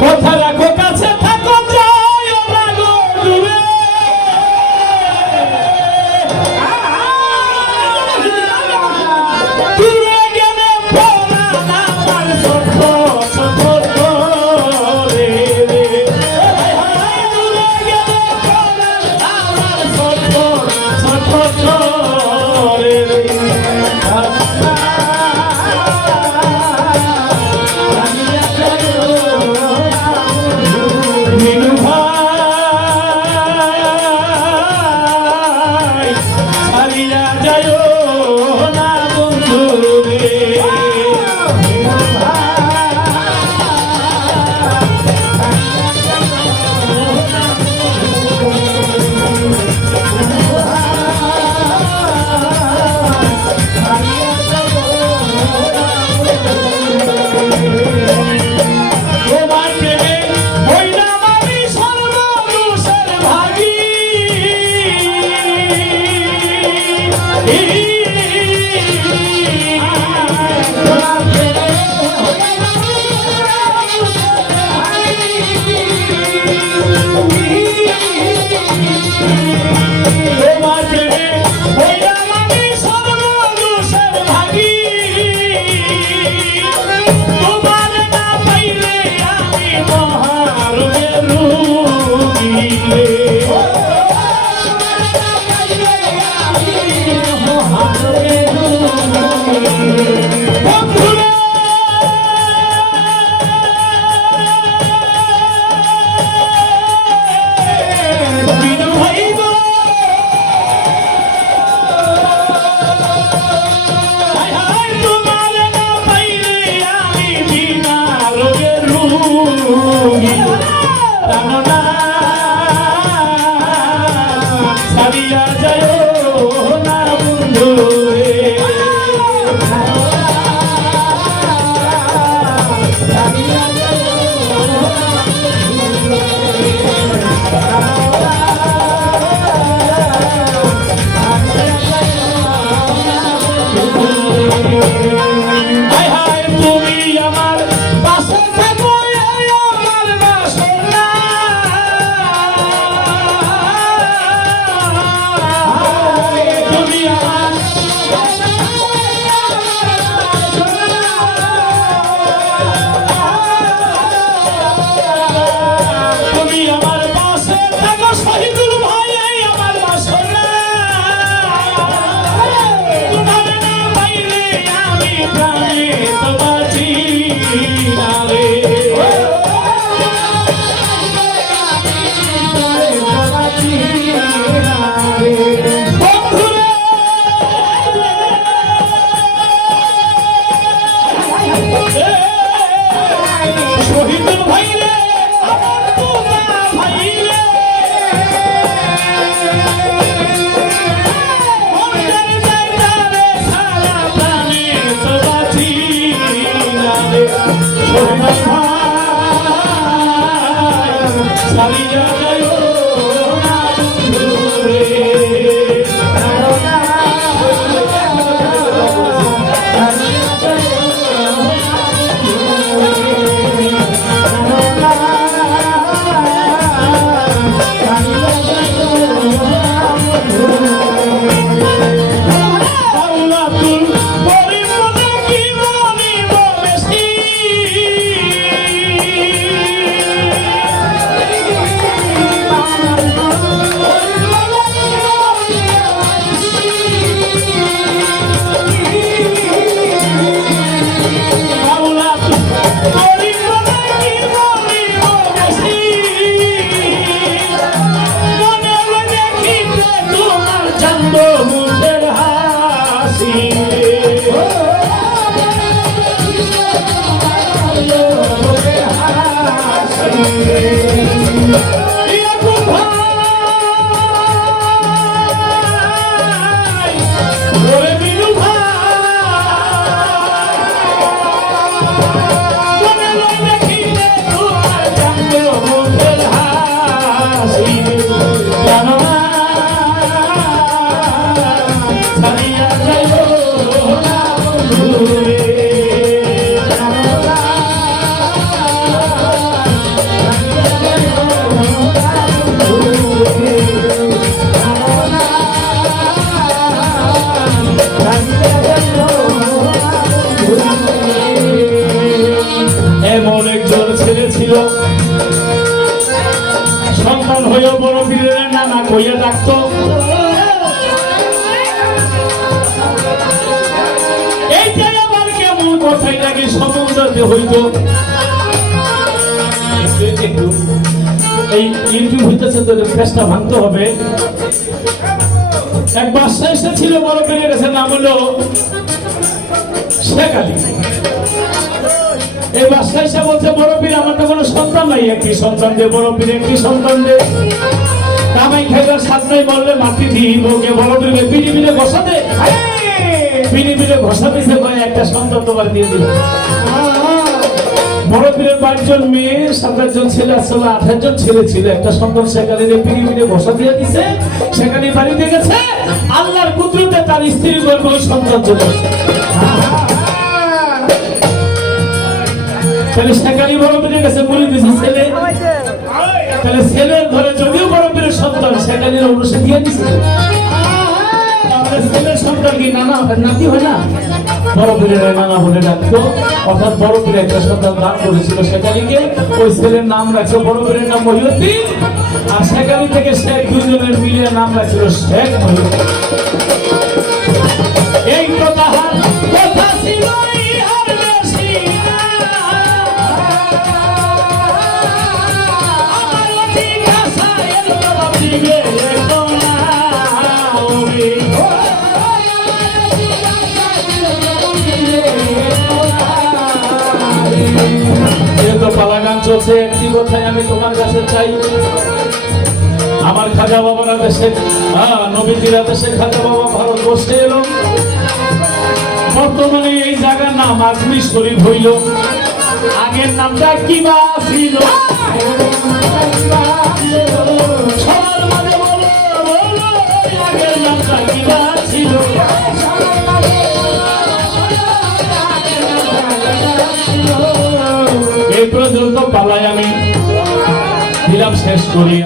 What? Oh Hallelujah. Yeah. নানা কইয়া ডাকতো এইটাই আবার কেমন কথাই নাকি সমুদ্রতে হইতো। এই ইউটিউব হইতেছে তো ফেসটা ভাঙতে হবে। এক বাচ্চা এসেছিল, বড় পীরের কাছে নাম হলো শেখ আলী। এই বাচ্চা এসে বলছে, বড় পীর, আমার তো কোনো সন্তান নাই, একটি সন্তান দে, বড় পীর, একটি সন্তান দে। কামাই খাইবার সাতটাই বললে মাটি দিব। কে বড় পীরকে পিড়ি মিলে বসাতে পিড়ি মিলে কয় একটা সন্তান তোমার দিয়ে দিল বড় পীরের পাঁচজন মেয়ে সাতাশ জন ছেলে আসলে আঠাশ জন ছেলে ছিল। একটা সন্তান সেখানে পিড়ি মিলে বসা দিয়ে দিছে। সেখানে বাড়িতে গেছে। আল্লাহর কুদরতে তার স্ত্রীর গর্ভে ওই সন্তান চলে তাহলে সেখানে বড় পীরের কাছে বলে দিছে ছেলে। তাহলে ছেলের ঘরে যদিও বড় সন্তান সেখানে অনুষ্ঠান দিয়ে তাহলে ছেলের কি হয় না? বড় বলে অর্থাৎ বড় একটা করেছিল সেখানে নাম বড় নাম আর থেকে শেখ দুজনের মিলিয়ে নাম রাখছিল শেখ মহিউদ্দিন। চলছে, একটি কথাই আমি তোমার কাছে চাই। আমার খাজা বাবারা দেশে নবীজিরা দেশে খাজা বাবা ভারতবর্ষে এলো। বর্তমানে এই জায়গার নাম আজমি শরীফ হইল। আগের নামটা কি বা এই